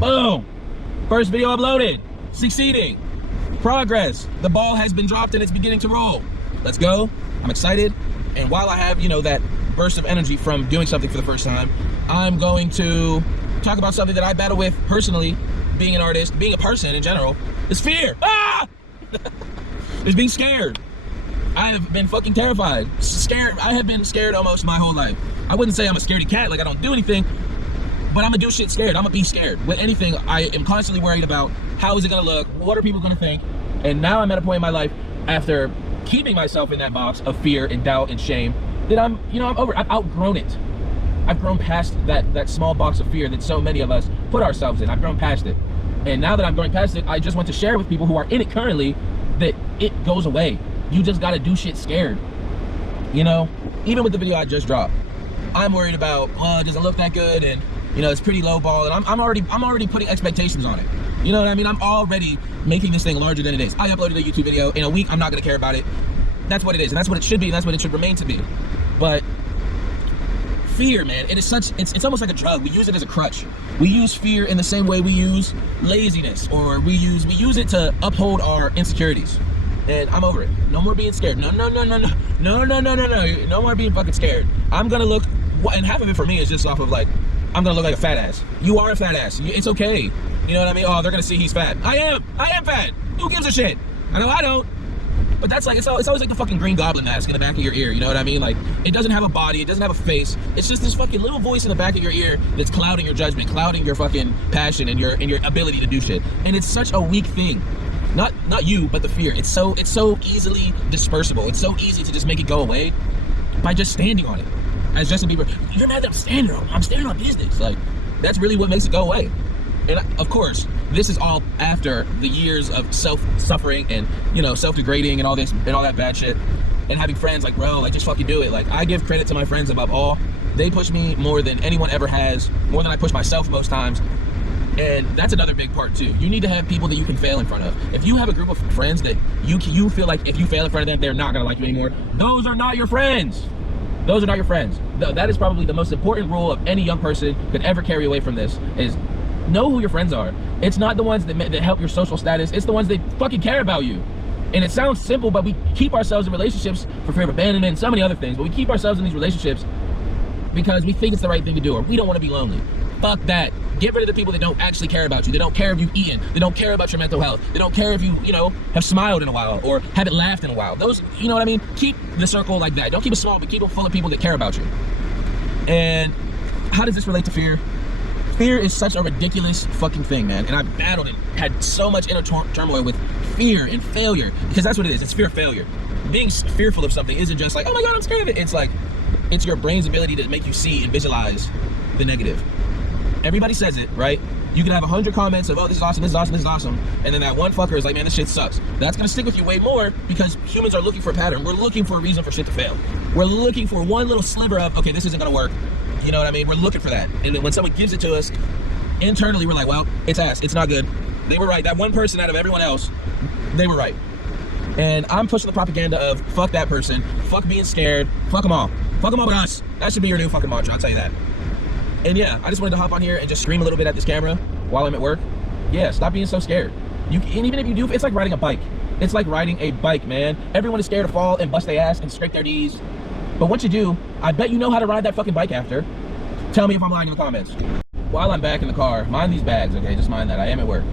Boom. First video uploaded. Succeeding. Progress. The ball has been dropped and it's beginning to roll. Let's go. I'm excited. And while I have, that burst of energy from doing something for the first time, I'm going to talk about something that I battle with personally, being an artist, being a person in general, is fear. Ah! It's being scared. I have been fucking terrified. Scared. I have been scared almost my whole life. I wouldn't say I'm a scaredy cat, like I don't do anything, but I'm gonna do shit scared. I'm gonna be scared. With anything, I am constantly worried about how is it gonna look, what are people gonna think, and now I'm at a point in my life, after keeping myself in that box of fear and doubt and shame, that I'm over it. I've outgrown it. I've grown past that small box of fear that so many of us put ourselves in. I've grown past it. And now that I'm going past it, I just want to share with people who are in it currently that it goes away. You just gotta do shit scared. Even with the video I just dropped, I'm worried about, it doesn't look that good, and it's pretty low ball, and I'm already putting expectations on it. You know what I mean? I'm already making this thing larger than it is. I uploaded a YouTube video. In a week, I'm not gonna care about it. That's what it is, and that's what it should be, and that's what it should remain to be. But fear, man, it's almost like a drug. We use it as a crutch. We use fear in the same way we use laziness, or we use it to uphold our insecurities. And I'm over it. No more being scared. No more being fucking scared. I'm gonna look, and half of it for me is just off of like, I'm gonna look like a fat ass. You are a fat ass. It's okay. You know what I mean? Oh, they're gonna see he's fat. I am fat. Who gives a shit? I know I don't. But that's like, it's always like the fucking green Goblin mask in the back of your ear. You know what I mean? Like, it doesn't have a body. It doesn't have a face. It's just this fucking little voice in the back of your ear that's clouding your judgment, clouding your fucking passion and your ability to do shit. And it's such a weak thing. Not you, but the fear. It's so easily dispersible. It's so easy to just make it go away by just standing on it. As Justin Bieber, you're mad that I'm standing on business. Like, that's really what makes it go away. And of course, this is all after the years of self-suffering and, self-degrading and all this and all that bad shit. And having friends like, bro, like, just fucking do it. Like, I give credit to my friends above all. They push me more than anyone ever has, more than I push myself most times. And that's another big part too. You need to have people that you can fail in front of. If you have a group of friends that you feel like if you fail in front of them, they're not gonna like you anymore, those are not your friends. Those are not your friends. That is probably the most important rule of any young person could ever carry away from this, is know who your friends are. It's not the ones that help your social status. It's the ones that fucking care about you. And it sounds simple, but we keep ourselves in relationships for fear of abandonment and so many other things, but we keep ourselves in these relationships because we think it's the right thing to do, or we don't want to be lonely. Fuck that. Get rid of the people that don't actually care about you. They don't care if you've eaten. They don't care about your mental health. They don't care if you, have smiled in a while or haven't laughed in a while. Those, you know what I mean? Keep the circle like that. Don't keep it small, but keep it full of people that care about you. And how does this relate to fear? Fear is such a ridiculous fucking thing, man. And I've battled and had so much inner turmoil with fear and failure, because that's what it is. It's fear of failure. Being fearful of something isn't just like, oh my God, I'm scared of it. It's like, it's your brain's ability to make you see and visualize the negative. Everybody says it, right? You can have 100 comments of, oh, this is awesome, this is awesome, this is awesome. And then that one fucker is like, man, this shit sucks. That's gonna stick with you way more because humans are looking for a pattern. We're looking for a reason for shit to fail. We're looking for one little sliver of, okay, this isn't gonna work. You know what I mean? We're looking for that. And then when someone gives it to us, internally we're like, well, it's ass, it's not good. They were right. That one person out of everyone else, they were right. And I'm pushing the propaganda of fuck that person, fuck being scared, fuck them all. Fuck them all but us. That should be your new fucking mantra, I'll tell you that. And yeah, I just wanted to hop on here and just scream a little bit at this camera while I'm at work. Yeah, stop being so scared. And even if you do, it's like riding a bike. It's like riding a bike, man. Everyone is scared to fall and bust their ass and scrape their knees. But once you do, I bet you know how to ride that fucking bike after. Tell me if I'm lying in the comments. While I'm back in the car, mind these bags, okay? Just mind that. I am at work.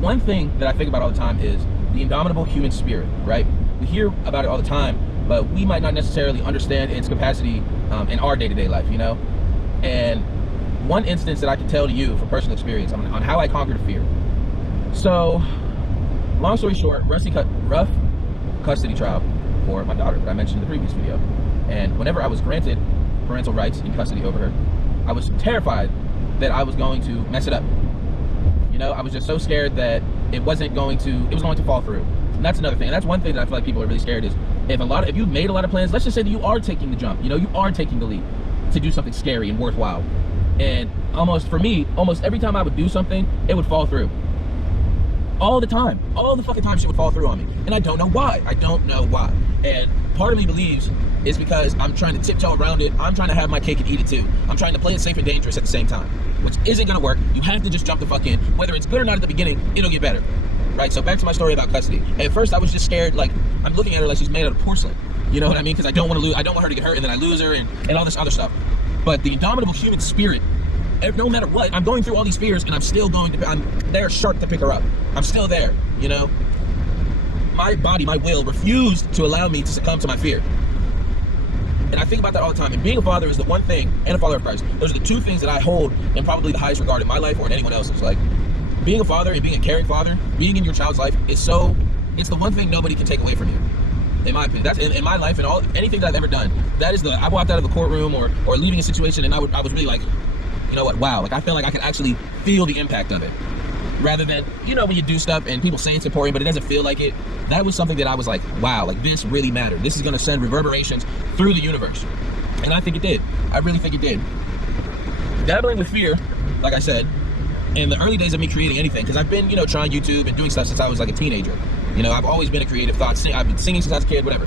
One thing that I think about all the time is the indomitable human spirit, right? We hear about it all the time, but we might not necessarily understand its capacity in our day-to-day life, And one instance that I can tell to you from personal experience on how I conquered fear. So, long story short, rough custody trial for my daughter that I mentioned in the previous video. And whenever I was granted parental rights and custody over her, I was terrified that I was going to mess it up. I was just so scared that it was going to fall through. And that's another thing. And that's one thing that I feel like people are really scared is if you've made a lot of plans, let's just say that you are taking the jump, you are taking the leap to do something scary and worthwhile. And for me, almost every time I would do something, it would fall through. all the time. All the fucking time shit would fall through on me. And I don't know why. I don't know why. And part of me believes it's because I'm trying to tiptoe around it. I'm trying to have my cake and eat it too. I'm trying to play it safe and dangerous at the same time, which isn't gonna work. You have to just jump the fuck in. Whether it's good or not at the beginning, it'll get better. Right? So back to my story about custody. At first I was just scared, like, I'm looking at her like she's made out of porcelain. You know what I mean? Because I don't want to lose, I don't want her to get hurt and then I lose her and all this other stuff. But the indomitable human spirit, no matter what, I'm going through all these fears and I'm still I'm there sharp to pick her up. I'm still there, you know? My body, my will refused to allow me to succumb to my fear. And I think about that all the time. And being a father is the one thing, and a follower of Christ, those are the two things that I hold in probably the highest regard in my life or in anyone else's. Like, being a father and being a caring father, being in your child's life is it's the one thing nobody can take away from you. In my opinion, that's in my life and anything that I've ever done. That is I walked out of a courtroom or leaving a situation and I was really like, you know what, wow, like I feel like I could actually feel the impact of it. Rather than, you know, when you do stuff and people say it's important, but it doesn't feel like it. That was something that I was like, wow, like this really mattered. This is gonna send reverberations through the universe. And I think it did. I really think it did. Dabbling with fear, like I said, in the early days of me creating anything, because I've been, you know, trying YouTube and doing stuff since I was like a teenager. You know, I've always been a creative thought. I've been singing since I was a kid, whatever.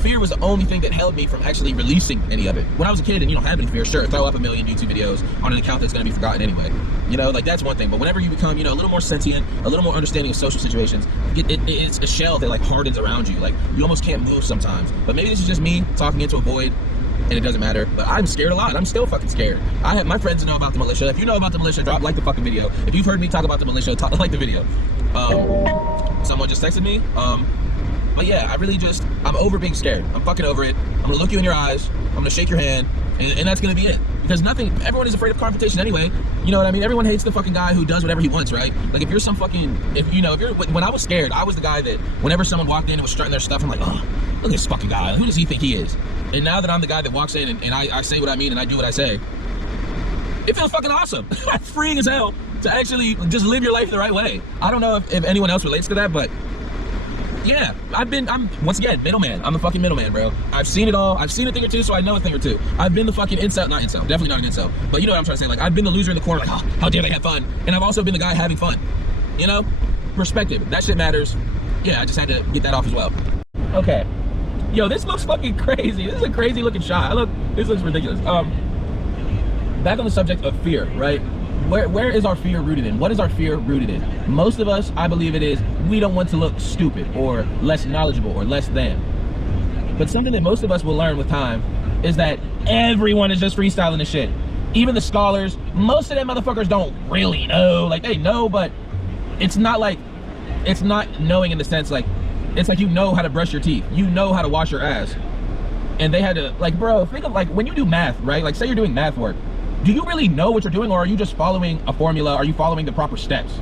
Fear was the only thing that held me from actually releasing any of it. When I was a kid and you don't have any fear, sure, throw up a million YouTube videos on an account that's gonna be forgotten anyway. You know, like that's one thing. But whenever you become, you know, a little more sentient, a little more understanding of social situations, it's a shell that like hardens around you. Like you almost can't move sometimes. But maybe this is just me talking into a void and it doesn't matter. But I'm scared a lot. I'm still fucking scared. My friends know about the militia. If you know about the militia, like the fucking video. If you've heard me talk about the militia, like the video. Someone just texted me. But yeah, I'm over being scared. I'm fucking over it. I'm gonna look you in your eyes. I'm gonna shake your hand, and that's gonna be it. Because everyone is afraid of confrontation anyway. You know what I mean? Everyone hates the fucking guy who does whatever he wants, right? Like if you're when I was scared, I was the guy that whenever someone walked in and was strutting their stuff, I'm like, oh, look at this fucking guy. Who does he think he is? And now that I'm the guy that walks in and I say what I mean and I do what I say, it feels fucking awesome. It's freeing as hell to actually just live your life the right way. I don't know if anyone else relates to that, but yeah, I'm once again, middleman. I'm a fucking middleman, bro. I've seen it all. I've seen a thing or two, so I know a thing or two. I've been the fucking not incel, definitely not an incel. But you know what I'm trying to say, like, I've been the loser in the corner, like, oh, how dare they have fun? And I've also been the guy having fun. You know? Perspective, that shit matters. Yeah, I just had to get that off as well. Okay. Yo, this looks fucking crazy. This is a crazy looking shot. This looks ridiculous. Back on the subject of fear, right? Where is our fear rooted in? What is our fear rooted in? Most of us, I believe it is, we don't want to look stupid or less knowledgeable or less than. But something that most of us will learn with time is that everyone is just freestyling this shit. Even the scholars, most of them motherfuckers don't really know. Like, they know, but it's not knowing in the sense, like, it's like you know how to brush your teeth. You know how to wash your ass. And they had to, like, bro, think of, like, when you do math, right? Like, say you're doing math work. Do you really know what you're doing, or are you just following a formula? Are you following the proper steps,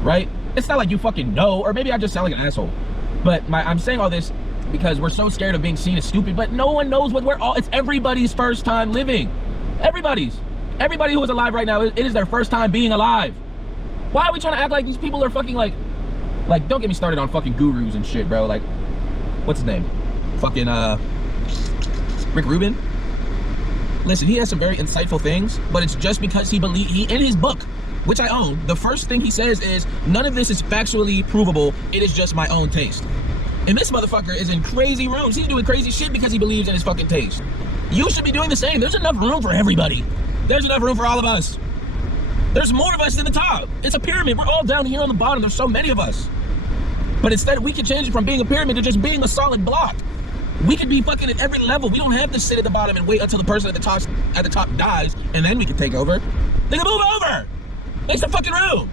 right? It's not like you fucking know, or maybe I just sound like an asshole. But I'm saying all this because we're so scared of being seen as stupid, but no one knows what it's everybody's first time living. Everybody who is alive right now, it is their first time being alive. Why are we trying to act like these people are fucking like, don't get me started on fucking gurus and shit, bro. Like, what's his name? Fucking, Rick Rubin. Listen, he has some very insightful things, but it's just because he in his book, which I own, the first thing he says is, none of this is factually provable, it is just my own taste. And this motherfucker is in crazy rooms. He's doing crazy shit because he believes in his fucking taste. You should be doing the same. There's enough room for everybody. There's enough room for all of us. There's more of us than the top. It's a pyramid. We're all down here on the bottom. There's so many of us. But instead, we can change it from being a pyramid to just being a solid block. We could be fucking at every level. We don't have to sit at the bottom and wait until the person at the top dies, and then we can take over. They can move over. Make some fucking room.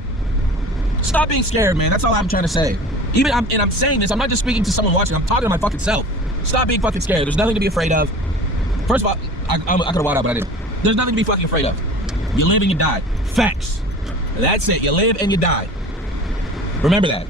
Stop being scared, man. That's all I'm trying to say. I'm saying this, I'm not just speaking to someone watching, I'm talking to my fucking self. Stop being fucking scared. There's nothing to be afraid of. First of all, I could have wild out, but I didn't. There's nothing to be fucking afraid of. You live and you die. Facts. That's it. You live and you die. Remember that.